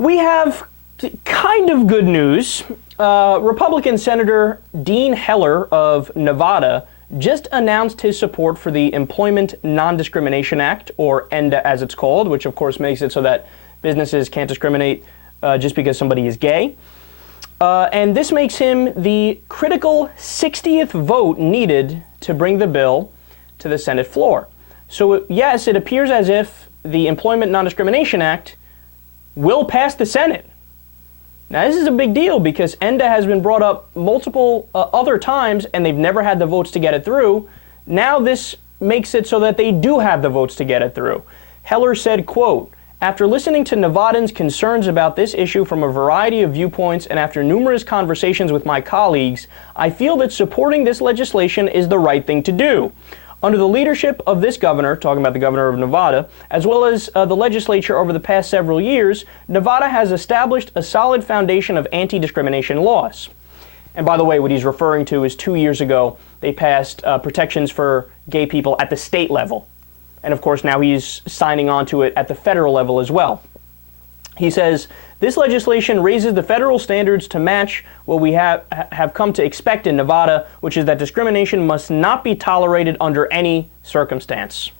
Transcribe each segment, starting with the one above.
We have kind of good news. Republican Senator Dean Heller of Nevada just announced his support for the Employment Non-Discrimination Act, or ENDA as it's called, which of course makes it so that businesses can't discriminate just because somebody is gay. And this makes him the critical 60th vote needed to bring the bill to the Senate floor. So yes, it appears as if the Employment Non-Discrimination Act will pass the Senate. Now this is a big deal because ENDA has been brought up multiple other times and they've never had the votes to get it through. Now this makes it so that they do have the votes to get it through. Heller said, quote, "After listening to Nevadans' concerns about this issue from a variety of viewpoints and after numerous conversations with my colleagues, I feel that supporting this legislation is the right thing to do. Under the leadership of this governor," talking about the governor of Nevada, "as well as the legislature over the past several years, Nevada has established a solid foundation of anti-discrimination laws." And by the way, what he's referring to is 2 years ago, they passed protections for gay people at the state level. And of course, now he's signing on to it at the federal level as well. He says, "This legislation raises the federal standards to match what we have come to expect in Nevada, which is that discrimination must not be tolerated under any circumstance."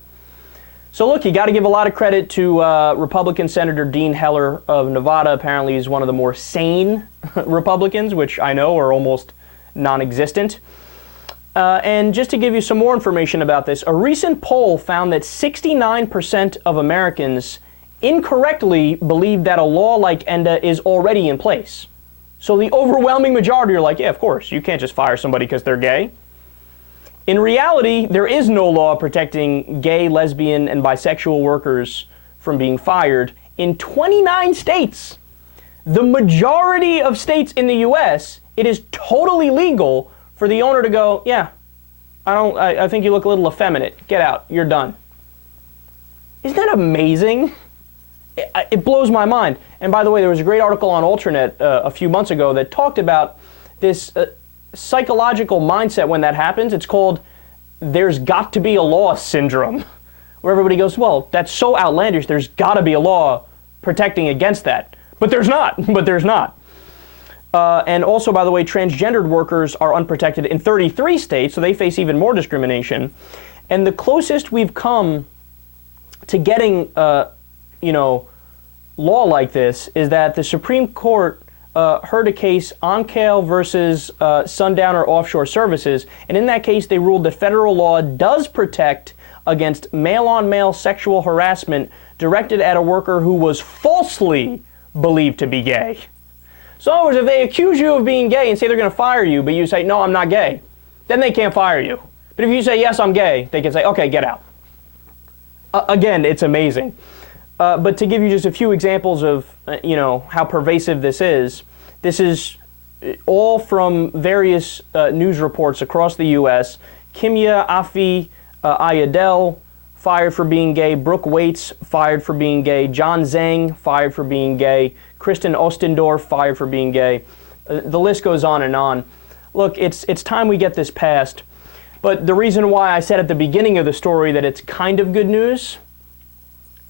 So look, you got to give a lot of credit to Republican Senator Dean Heller of Nevada. Apparently he's one of the more sane Republicans, which I know are almost non-existent. And just to give you some more information about this, a recent poll found that 69% of Americans incorrectly believe that a law like ENDA is already in place. So the overwhelming majority are like, yeah, of course, you can't just fire somebody because they're gay. In reality, there is no law protecting gay, lesbian, and bisexual workers from being fired in 29 states. The majority of states in the US, it is totally legal for the owner to go, yeah, I think you look a little effeminate. Get out. You're done. Isn't that amazing? It blows my mind. And by the way, there was a great article on Alternet a few months ago that talked about this psychological mindset when that happens. It's called "there's got to be a law" syndrome, where everybody goes, well, that's so outlandish, there's got to be a law protecting against that. But there's not. But there's not. And also, by the way, transgendered workers are unprotected in 33 states, so they face even more discrimination. And the closest we've come to getting law like this is that the Supreme Court heard a case, Onkale versus Sundowner Offshore Services, and in that case they ruled that federal law does protect against male-on-male sexual harassment directed at a worker who was falsely believed to be gay. So in other words, if they accuse you of being gay and say they're going to fire you, but you say, no, I'm not gay, then they can't fire you. But if you say, yes, I'm gay, they can say, okay, get out. Again, it's amazing. But to give you just a few examples of, how pervasive this is all from various news reports across the U.S. Kimya Afi Ayadel, fired for being gay. Brooke Waits, fired for being gay. John Zhang, fired for being gay. Kristen Ostendorf, fired for being gay. The list goes on and on. Look, it's time we get this passed. But the reason why I said at the beginning of the story that it's kind of good news,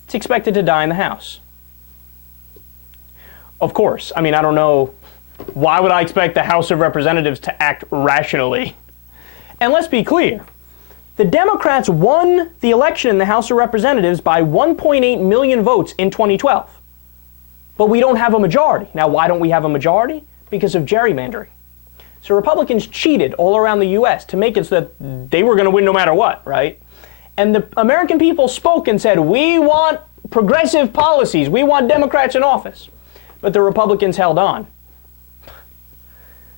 it's expected to die in the House. Of course. I mean, I don't know. Why would I expect the House of Representatives to act rationally? And let's be clear. The Democrats won the election in the House of Representatives by 1.8 million votes in 2012. But we don't have a majority. Now, why don't we have a majority? Because of gerrymandering. So Republicans cheated all around the U.S. to make it so that they were going to win no matter what, right? And the American people spoke and said, we want progressive policies. We want Democrats in office. But the Republicans held on.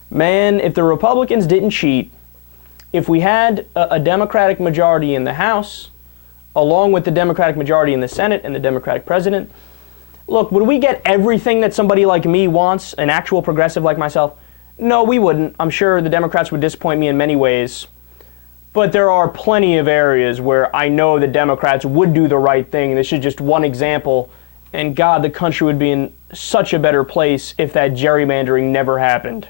Man, if the Republicans didn't cheat, if we had a Democratic majority in the House, along with the Democratic majority in the Senate and the Democratic president, look, would we get everything that somebody like me wants, an actual progressive like myself? No, we wouldn't. I'm sure the Democrats would disappoint me in many ways. But there are plenty of areas where I know the Democrats would do the right thing. This is just one example. And God, the country would be in such a better place if that gerrymandering never happened.